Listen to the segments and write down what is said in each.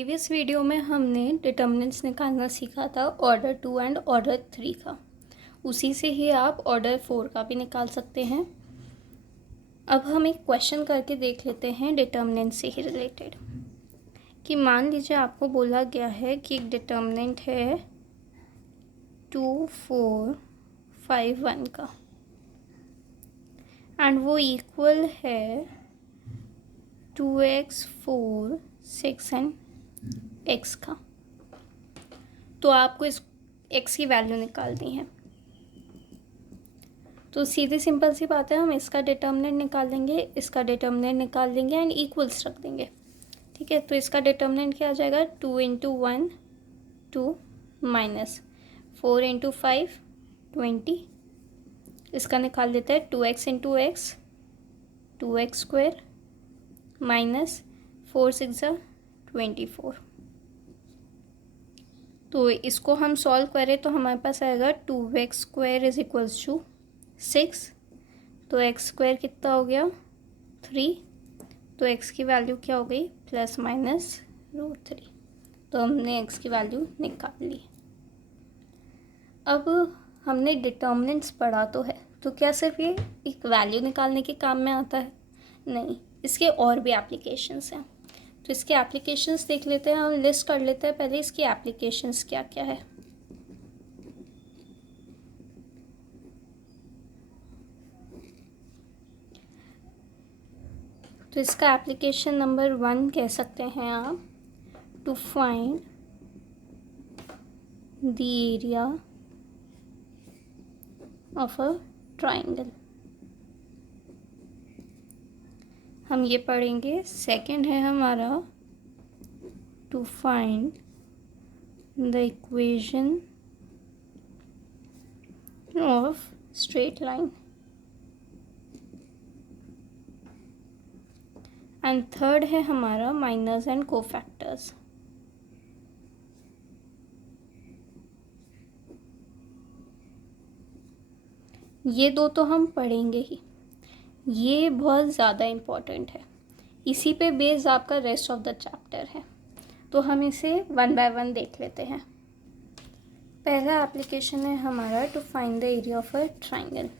Previous video में हमने determinants निकालना सीखा था ऑर्डर 2 एंड ऑर्डर 3 का। उसी से ही आप ऑर्डर 4 का भी निकाल सकते हैं। अब हम एक क्वेश्चन करके देख लेते हैं डिटर्मिनेंट से ही रिलेटेड, कि मान लीजिए आपको बोला गया है कि एक डिटर्मिनेंट है 2 4 5 1 का एंड वो इक्वल है 2x 4 6 एंड x का। तो आपको इस x की वैल्यू निकालनी है। तो सीधी सिंपल सी बात है, हम इसका डिटर्मिनेंट निकाल लेंगे, इसका डिटर्मिनेंट निकाल लेंगे एंड इक्वल्स रख देंगे। ठीक है, तो इसका डिटर्मिनेंट क्या आ जाएगा 2 × 1 2 माइनस 4 × 5 20। इसका निकाल लेते हैं 2x × x 2x² माइनस 4 6 24। तो इसको हम सॉल्व करें तो हमारे पास आएगा 2x² = 6। तो x² कितना हो गया 3। तो x की वैल्यू क्या हो गई ±√3। तो हमने x की वैल्यू निकाल ली। अब हमने डिटर्मिनेंट्स पढ़ा तो है, तो क्या सिर्फ ये एक वैल्यू निकालने के काम में आता है? नहीं, इसके और भी एप्लीकेशंस हैं। तो इसके एप्लीकेशंस देख लेते हैं, हम लिस्ट कर लेते हैं पहले इसकी एप्लीकेशंस क्या क्या है। तो इसका एप्लीकेशन नंबर 1 कह सकते हैं आप, to find the area of a triangle. हम ये पढ़ेंगे। सेकंड है हमारा to find the equation of straight line. And third है हमारा माइनर्स एंड कोफैक्टर्स। ये दो तो हम पढ़ेंगे ही, ये बहुत ज़्यादा इम्पॉर्टेंट है। इसी पे बेस्ड आपका रेस्ट ऑफ द चैप्टर है। तो हम इसे 1 बाय 1 देख लेते हैं। पहला एप्लीकेशन है हमारा to find the area of a triangle.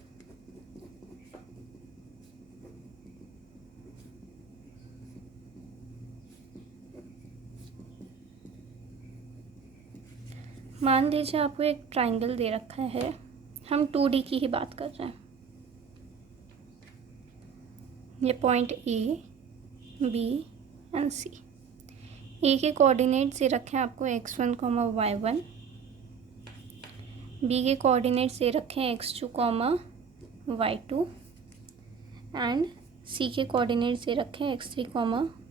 मान लीजिए आपको एक ट्राइंगल दे रखा है, हम 2D की ही बात कर रहे हैं। ये point A, B and C। ए के कोऑर्डिनेट्स दे रखे हैं आपको x1, y1। बी के कोऑर्डिनेट्स दे रखे हैं x2, y2 एंड सी के कोऑर्डिनेट्स दे रखे हैं x3,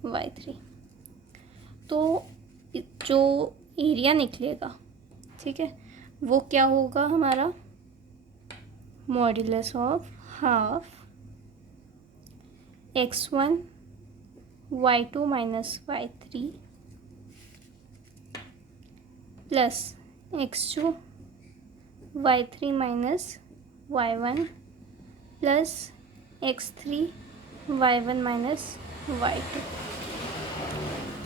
y3। तो जो एरिया निकलेगा, ठीक है, वो क्या होगा हमारा modulus of half x1 y2 minus y3 plus x2 y3 minus y1 plus x3 y1 minus y2।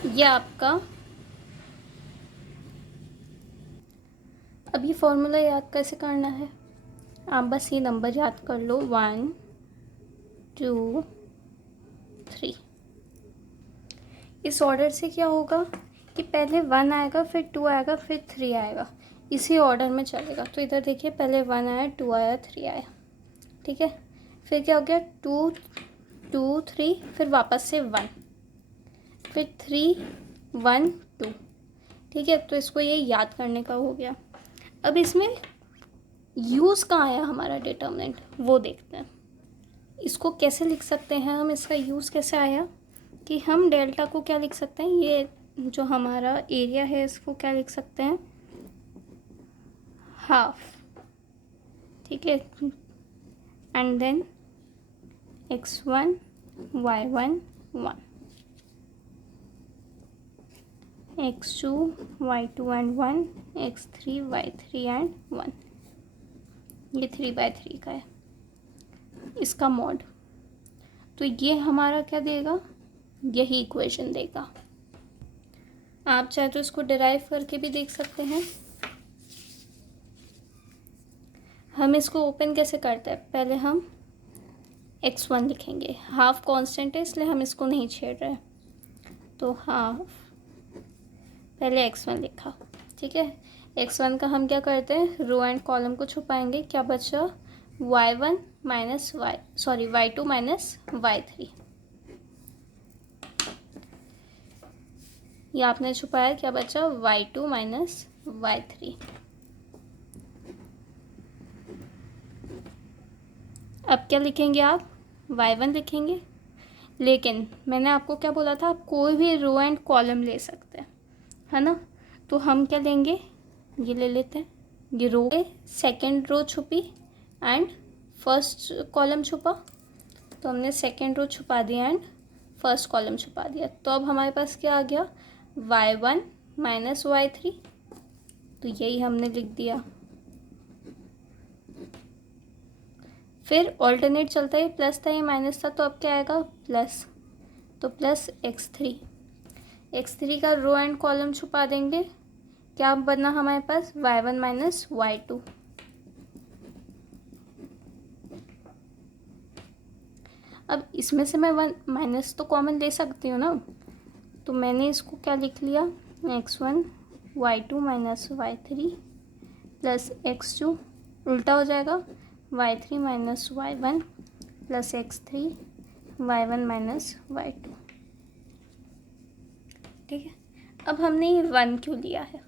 यह आपका, अब ये फॉर्मूला याद कैसे करना है? आप बस ये नंबर याद कर लो 1 2 3। इस ऑर्डर से क्या होगा कि पहले 1 आएगा, फिर 2 आएगा, फिर 3 आएगा, इसी ऑर्डर में चलेगा। तो इधर देखिए, पहले 1 आया, 2 आया, 3 आया। ठीक है, फिर क्या हो गया 2 2 3, फिर वापस से 1, फिर 3 1 2। ठीक है, तो इसको ये याद करने का हो गया। अब इसमें यूज़ कहाँ आया हमारा डिटर्मिनेंट, वो देखते हैं। इसको कैसे लिख सकते हैं हम, इसका यूज़ कैसे आया कि हम डेल्टा को क्या लिख सकते हैं, ये जो हमारा एरिया है इसको क्या लिख सकते हैं हाफ। ठीक है, and then x1 y1 1, x2 y2 and 1, x3 y3 and 1। ये 3/3 का है इसका मॉड। तो ये हमारा क्या देगा, यही इक्वेशन देगा। आप चाहे तो इसको डिराइव करके भी देख सकते हैं। हम इसको ओपन कैसे करते हैं, पहले हम x1 लिखेंगे। हाफ कांस्टेंट है इसलिए हम इसको नहीं छेड़ रहे, तो हाफ, पहले x1 लिखा, ठीक है। x1 का हम क्या करते हैं, रो एंड कॉलम को छुपाएंगे, क्या बचा, y1 minus y2 minus y3। ये आपने छुपाया, क्या बचा, y2 माइनस y3। अब क्या लिखेंगे आप, y1 लिखेंगे, लेकिन मैंने आपको क्या बोला था, आप कोई भी रो एंड कॉलम ले सकते हैं, है ना। तो हम क्या लेंगे, ये ले लेते हैं, ये रो, सेकेंड रो छुपी एंड फर्स्ट कॉलम छुपा, तो हमने सेकेंड रो छुपा दिया एंड फर्स्ट कॉलम छुपा दिया। तो अब हमारे पास क्या आ गया, y1 माइनस y3, तो यही हमने लिख दिया। फिर ऑल्टरनेट चलता है, प्लस था ये माइनस था, तो अब क्या आएगा, प्लस, तो प्लस x3 का रो एंड कॉलम छुपा देंगे, क्या बना हमारे पास, y1 माइनस y2। अब इसमें से मैं 1 माइनस तो कॉमन ले सकती हूँ ना, तो मैंने इसको क्या लिख लिया, x1 y2 minus y3 plus x2, उल्टा हो जाएगा, y3 minus y1 plus x3 y1 minus y2, ठीक है। अब हमने ये 1 क्यों लिया है,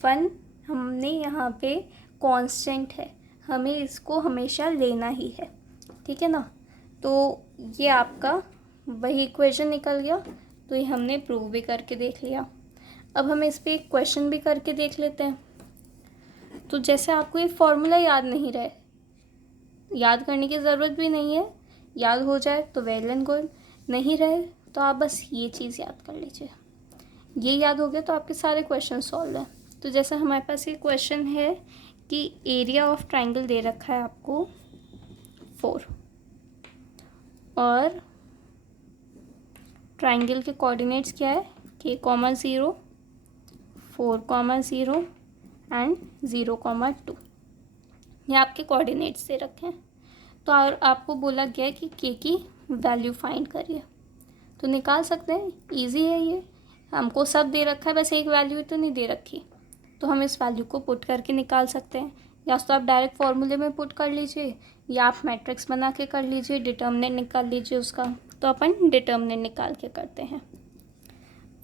1 हमने यहाँ पे कांस्टेंट है, हमें इसको हमेशा लेना ही है, ठीक है ना। तो ये आपका वही इक्वेशन निकल गया, तो ये हमने प्रूव भी करके देख लिया। अब हम इस पर एक क्वेश्चन भी करके देख लेते हैं। तो जैसे आपको ये फॉर्मूला याद नहीं रहे, याद करने की ज़रूरत भी नहीं है, याद हो जाए तो वेल एंड गुड, नहीं रहे तो आप बस ये चीज़ याद कर लीजिए, ये याद हो गया तो आपके सारे क्वेश्चन सॉल्व हैं। तो जैसे हमारे पास ये क्वेश्चन है कि एरिया ऑफ ट्राइंगल दे रखा है आपको 4, और ट्राइंगल के कोऑर्डिनेट्स क्या है, k,0, 4,0 एंड 0,2, ये आपके कोऑर्डिनेट्स दे रखे हैं। तो और आपको बोला गया है कि k की वैल्यू फाइंड करिए, तो निकाल सकते हैं, इजी है ये, हमको सब दे रखा है, बस एक वैल्यू तो नहीं दे रखी, तो हम इस वैल्यू को पुट करके निकाल सकते हैं। या तो आप डायरेक्ट फॉर्मूले में पुट कर लीजिए, या आप मैट्रिक्स बना के कर लीजिए, डिटर्मिनेंट निकाल लीजिए उसका। तो अपन डिटर्मिनेंट निकाल के करते हैं।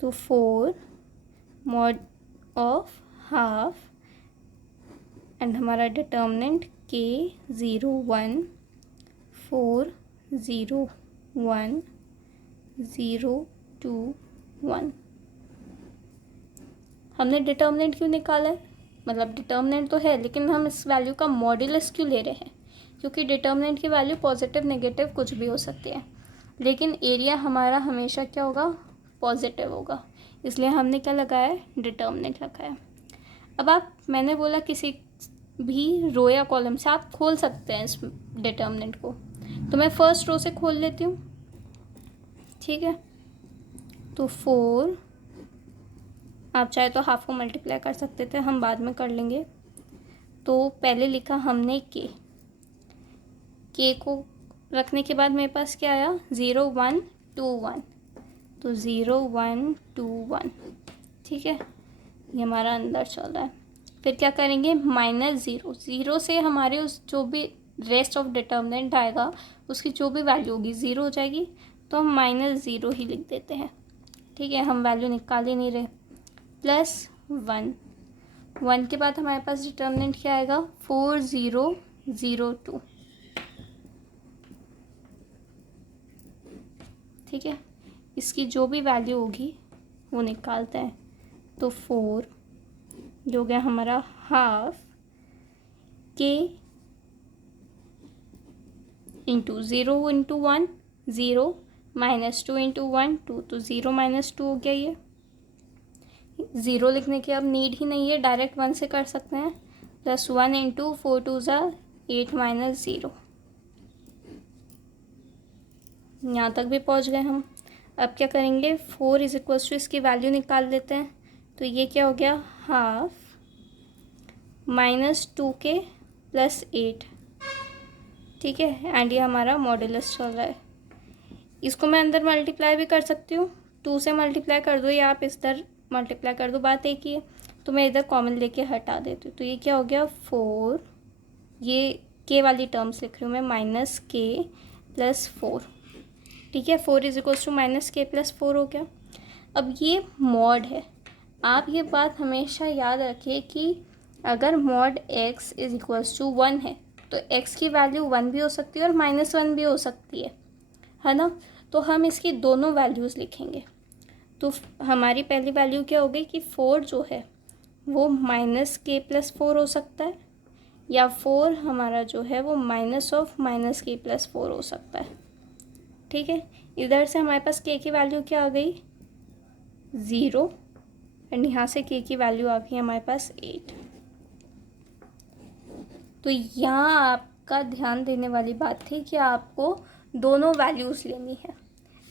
तो 4 mod ऑफ हाफ एंड हमारा डिटर्मिनेंट k,0,1 4 0 1 0 2 1। हमने डिटर्मिनेंट क्यों निकाला है, मतलब डिटर्मिनेंट तो है लेकिन हम इस वैल्यू का मॉड्यूलस क्यों ले रहे हैं, क्योंकि डिटर्मिनेंट की वैल्यू पॉजिटिव नेगेटिव कुछ भी हो सकती है, लेकिन एरिया हमारा हमेशा क्या होगा, पॉजिटिव होगा, इसलिए हमने क्या लगाया है, डिटर्मिनेंट लगाया है। अब आप, मैंने बोला किसी भी रो या कॉलम से आप खोल सकते हैं इस डिटर्मिनेंट को, तो मैं फर्स्ट रो से खोल लेती हूँ, ठीक है। तो 4, आप चाहे तो हाफ को मल्टीप्लाई कर सकते थे, हम बाद में कर लेंगे। तो पहले लिखा हमने के को रखने के बाद मेरे पास क्या आया, 0 1 2 1, तो 0 1 2 1, ठीक है, ये हमारा अंदर चल रहा है। फिर क्या करेंगे, -0, 0 से हमारे उस जो भी रेस्ट ऑफ डिटर्मिनेंट आएगा उसकी जो भी वैल्यू होगी 0 हो जाएगी, तो हम -0 ही लिख देते हैं, ठीक है, हम वैल्यू निकाल ही नहीं रहे। +1, 1 के बाद हमारे पास डिटर्मिनेंट क्या आएगा, 4 0 0 2, ठीक है, इसकी जो भी वैल्यू होगी वो निकालते हैं। तो 4 जो गया हमारा half k into 0 into 1 0, -2 into 1 2, तो 0 -2 हो गया। ये 0 लिखने की अब नीड ही नहीं है, डायरेक्ट 1 से कर सकते हैं। +1 इंटू 4 2 ज़ा 8 -0, यहाँ तक भी पहुँच गए हम। अब क्या करेंगे, 4 इज इक्वल्स टू इसकी वैल्यू निकाल लेते हैं। तो ये क्या हो गया, हाफ -2k + 8, ठीक है। एंड ये हमारा मॉड्यूलस चल रहा है। इसको मैं अंदर मल्टीप्लाई भी कर सकती हूँ, 2 से मल्टीप्लाई कर दो या आप इस तरह मल्टीप्लाई कर दो, बात एक ही है। तो मैं इधर कॉमन लेके हटा देती हूँ। तो ये क्या हो गया, 4, ये k वाली टर्म्स लिख रही हूँ मैं, -k + 4, ठीक है। 4 इज इक्वल्स टू -k + 4 हो गया। अब ये मॉड है, आप ये बात हमेशा याद रखिए कि अगर mod x is equals to 1 है तो x की वैल्यू 1 भी हो सकती है और -1 भी हो सकती है ना। तो हम इसकी दोनों वैल्यूज़ लिखेंगे। तो हमारी पहली वैल्यू क्या हो गई कि 4 जो है वो -k + 4 हो सकता है, या 4 हमारा जो है वो -k + 4 हो सकता है, ठीक है। इधर से हमारे पास k की वैल्यू क्या आ गई, 0, एंड यहाँ से k की वैल्यू आ गई हमारे पास 8। तो यहाँ आपका ध्यान देने वाली बात थी कि आपको दोनों वैल्यूज़ लेनी है,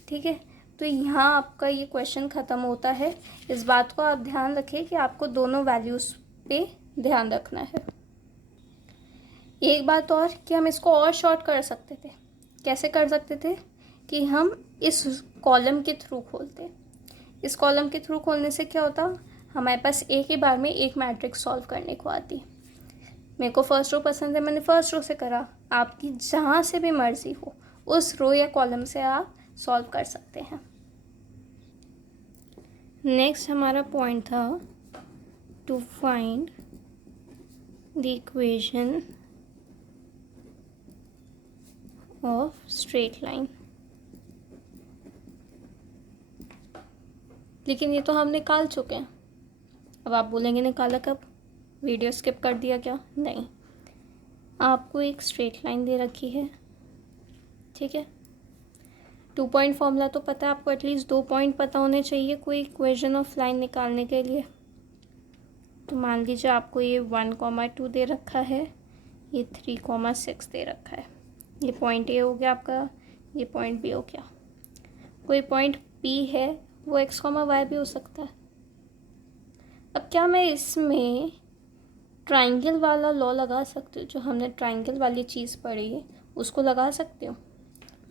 ठीक है। तो यहाँ आपका ये क्वेश्चन ख़त्म होता है। इस बात को आप ध्यान रखें कि आपको दोनों वैल्यूज़ पे ध्यान रखना है। एक बात और कि हम इसको और शॉर्ट कर सकते थे। कैसे कर सकते थे कि हम इस कॉलम के थ्रू खोलते। इस कॉलम के थ्रू खोलने से क्या होता, हमारे पास एक ही बार में एक मैट्रिक्स सॉल्व करने को आती। मेरे को फर्स्ट रो पसंद है, मैंने फर्स्ट रो से करा। आपकी जहाँ से भी मर्ज़ी हो उस रो या कॉलम से आप सॉल्व कर सकते हैं। नेक्स्ट हमारा पॉइंट था to find the equation of straight line. लेकिन ये तो हम निकाल चुके हैं। अब आप बोलेंगे निकाला कब, वीडियो स्किप कर दिया क्या? नहीं, आपको एक स्ट्रेट लाइन दे रखी है, ठीक है। 2 पॉइंट फॉर्मूला तो पता है आपको, एटलीस्ट 2 पॉइंट पता होने चाहिए कोई इक्वेशन ऑफ लाइन निकालने के लिए। तो मान लीजिए आपको ये 1,2 दे रखा है, ये 3,6 दे रखा है। ये पॉइंट ए हो गया आपका, ये पॉइंट बी हो गया। कोई पॉइंट पी है वो x, y भी हो सकता है। अब क्या मैं इसमें ट्राइंगल वाला लॉ लगा सकती हूँ, जो हमने ट्राइंगल वाली चीज़ पढ़ी है उसको लगा सकती हूँ।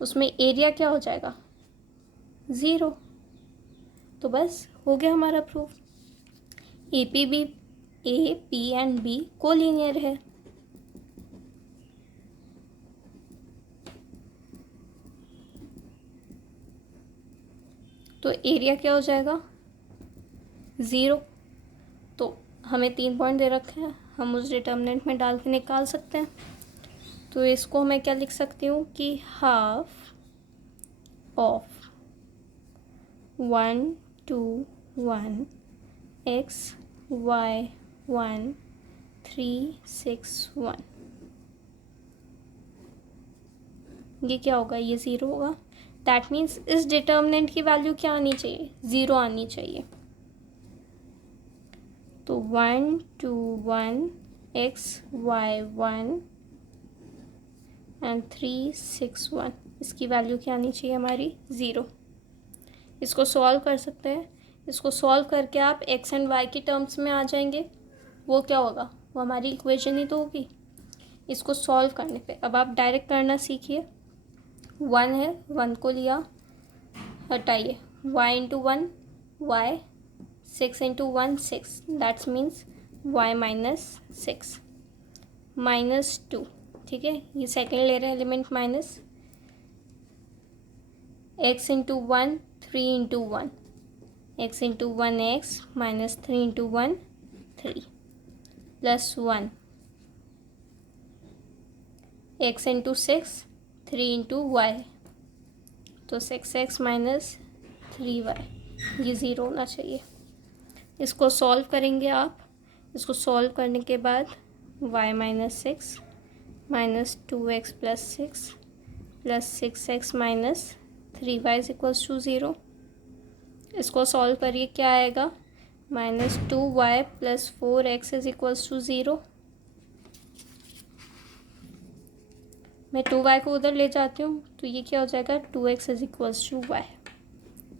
उसमें एरिया क्या हो जाएगा, 0। तो बस हो गया हमारा proof. A P and B collinear है। तो एरिया क्या हो जाएगा, 0। तो हमें 3 पॉइंट दे रखे हैं, हम उस डिटर्मिनेंट में डाल के निकाल सकते हैं। तो इसको मैं क्या लिख सकती हूँ कि हाफ ऑफ 1 2 1 x y 1 3 6 1, ये क्या होगा, ये 0 होगा। दैट मीन्स इस डिटर्मिनेंट की वैल्यू क्या आनी चाहिए, 0 आनी चाहिए। तो 1 2 1 x y 1 एंड 3 6 1, इसकी वैल्यू क्या आनी चाहिए हमारी, 0। इसको सॉल्व कर सकते हैं। इसको सॉल्व करके आप x एंड y की टर्म्स में आ जाएंगे। वो क्या होगा, वो हमारी इक्वेशन ही तो होगी। इसको सॉल्व करने पे अब आप डायरेक्ट करना सीखिए। 1 है, 1 को लिया, हटाइए, y into 1 y, 6 into 1 6, that's means y -6 -2, ठीक है। ये सेकेंड ले रहे हैं element minus, x into 1 3 into 1, x into 1 x -3 into 1 3 plus 1, x into 6 3 into y, तो 6x - 3y, ये 0 होना चाहिए। इसको सॉल्व करेंगे आप। इसको सॉल्व करने के बाद y -6 -2x + 6 + 6x - 3y = 0। इसको सॉल्व करिए, क्या आएगा, -2y + 4x = 0। मैं 2y को उधर ले जाती हूँ तो ये क्या हो जाएगा, 2x = y।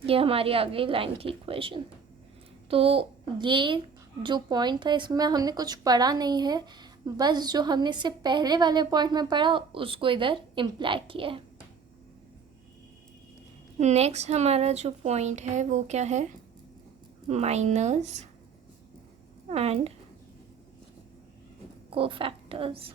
ये हमारी आ गई लाइन की इक्वेशन। तो ये जो पॉइंट था इसमें हमने कुछ पढ़ा नहीं है, बस जो हमने इससे पहले वाले पॉइंट में पढ़ा उसको इधर इम्प्लाई किया है। नेक्स्ट हमारा जो पॉइंट है वो क्या है, माइनर्स एंड कोफैक्टर्स।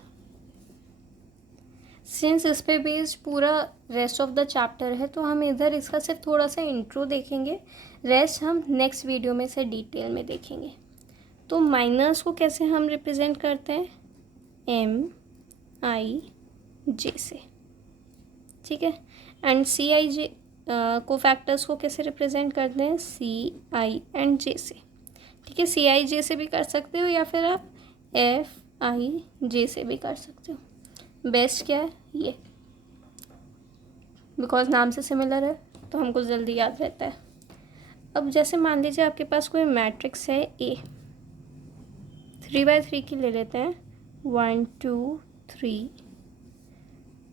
सिंस इस पे बेस्ड पूरा रेस्ट ऑफ द चैप्टर है तो हम इधर इसका सिर्फ थोड़ा सा इंट्रो देखेंगे, रेस्ट हम नेक्स्ट वीडियो में से डिटेल में देखेंगे। तो माइनर्स को कैसे हम रिप्रेजेंट करते हैं, MIJ से, ठीक है। एंड CIJ कोफैक्टर्स को कैसे रिप्रेजेंट करते हैं, CIJ से, ठीक है। CIJ से भी कर सकते हो या फिर आप FIJ से भी कर सकते हो। बेस्ट क्या है ये, बिकॉज नाम से सिमिलर है तो हमको जल्दी याद रहता है। अब जैसे मान लीजिए आपके पास कोई मैट्रिक्स है A, 3x3 की ले लेते हैं, 1 2 3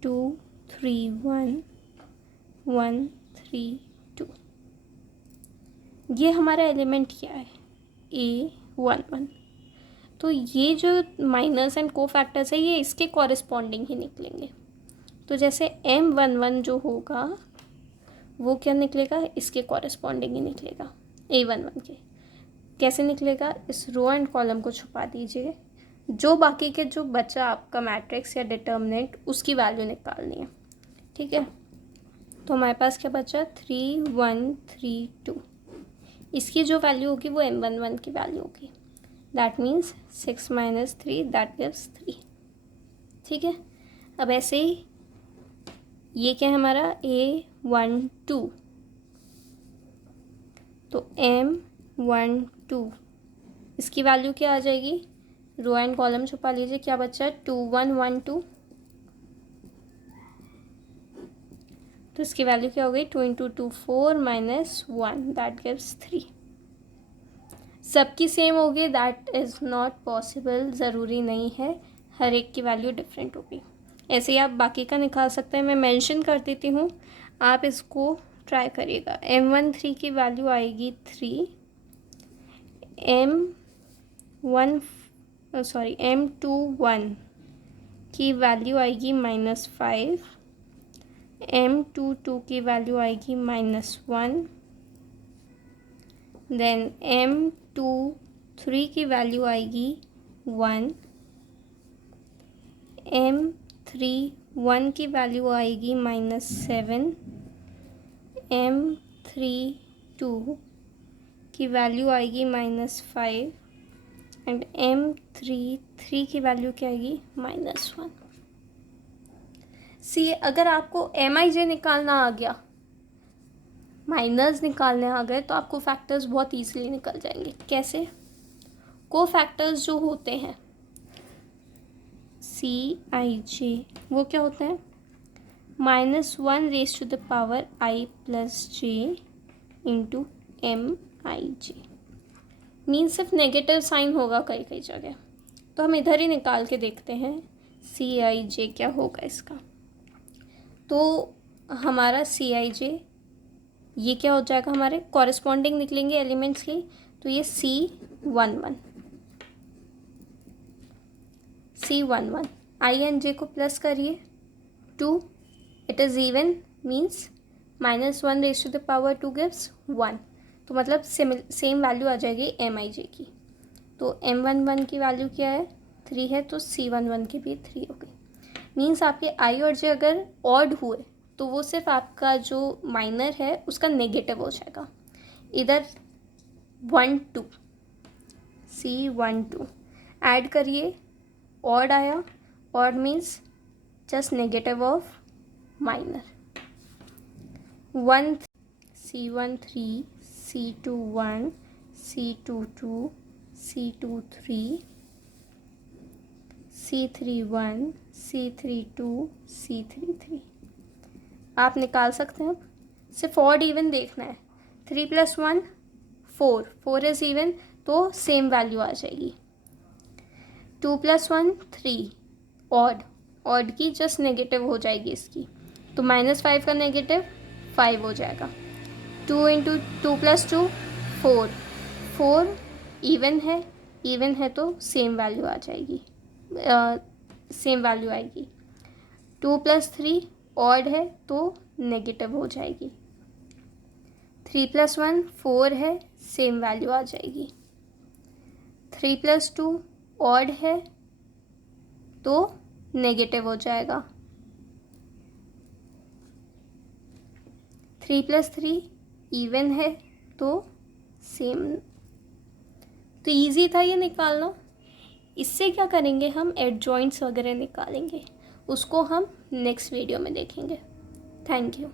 2 3 1 1 3 2। ये हमारा एलिमेंट क्या है, A1 1। तो ये जो माइनस एंड कोफैक्टर्स है ये इसके कॉरेस्पॉन्डिंग ही निकलेंगे। तो जैसे M11 जो होगा वो क्या निकलेगा, इसके कॉरेस्पॉन्डिंग ही निकलेगा, A11 के। कैसे निकलेगा, इस रो एंड कॉलम को छुपा दीजिए, जो बाकी के जो बचा आपका मैट्रिक्स या डिटर्मिनेंट उसकी वैल्यू निकालनी है, ठीक है। तो हमारे पास क्या बचा, 3 1 3 2। इसकी जो वैल्यू होगी वो M11 की वैल्यू होगी, दैट मीन्स 6 - 3 दैट गिव्स 3, ठीक है। अब ऐसे ही ये क्या है हमारा A12, तो M12 इसकी वैल्यू क्या आ जाएगी, रो एंड कॉलम छुपा लीजिए, क्या बचा है 2 1 1 2। तो इसकी वैल्यू क्या हो गई, 2 × 2 4 - 1 दैट गिव्स 3। सबकी सेम होगी दैट इज़ नॉट पॉसिबल, ज़रूरी नहीं है, हर एक की वैल्यू डिफरेंट होगी। ऐसे ही आप बाकी का निकाल सकते हैं, मैं मेंशन कर देती हूँ, आप इसको ट्राई करिएगा। M13 की वैल्यू आएगी 3, M21 की वैल्यू आएगी -5, M22 की वैल्यू आएगी -1, देन M23 की वैल्यू आएगी 1, M31 की वैल्यू आएगी -7, M32 की वैल्यू आएगी -5 एंड M33 की वैल्यू क्या आएगी, -1। सी अगर आपको MIJ निकालना आ गया, माइनर्स निकालने आ गए, तो आपको फैक्टर्स बहुत ईजिली निकल जाएंगे। कैसे, को फैक्टर्स जो होते हैं CIJ वो क्या होते हैं, -1 raised to the power I + J into MIJ। Mean सिर्फ नेगेटिव साइन होगा कई कई जगह, तो हम इधर ही निकाल के देखते हैं CIJ क्या होगा इसका। तो हमारा CIJ ये क्या हो जाएगा, हमारे कॉरेस्पॉन्डिंग निकलेंगे एलिमेंट्स की, तो ये C11 I and J को प्लस करिए, 2 it is even means -1 raised to the power 2 gives 1, तो मतलब सेम वैल्यू आ जाएगी MIJ की। तो M11 की वैल्यू क्या है, 3 है, तो C11 की भी 3 हो गई। मीन्स आपके I और J अगर ऑड हुए तो वो सिर्फ आपका जो माइनर है उसका नेगेटिव हो जाएगा। इधर 1 2 C12 ऐड करिए, ऑड आया, odd means just negative of minor, 1 C13 C21 C22 C23 C31 C32 C33 आप निकाल सकते हैं। अब सिर्फ ऑड इवन देखना है, 3 + 1 4, 4 इज़ इवन तो सेम वैल्यू आ जाएगी। 2 + 1 3, ऑड की जस्ट नेगेटिव हो जाएगी इसकी, तो -5 का नेगेटिव 5 हो जाएगा। 2 इंटू 2 प्लस 2 4, 4 इवन है तो सेम वैल्यू आ जाएगी, सेम वैल्यू आएगी। 2 प्लस 3 ऑड है तो नेगेटिव हो जाएगी। 3 प्लस 1 4 है, सेम वैल्यू आ जाएगी। 3 प्लस 2 ऑड है तो नेगेटिव हो जाएगा। 3 प्लस 3 इवन है तो सेम। तो ईजी था ये निकालना। इससे क्या करेंगे, हम एडजॉइंट्स वगैरह निकालेंगे, उसको हम नेक्स्ट वीडियो में देखेंगे। Thank you.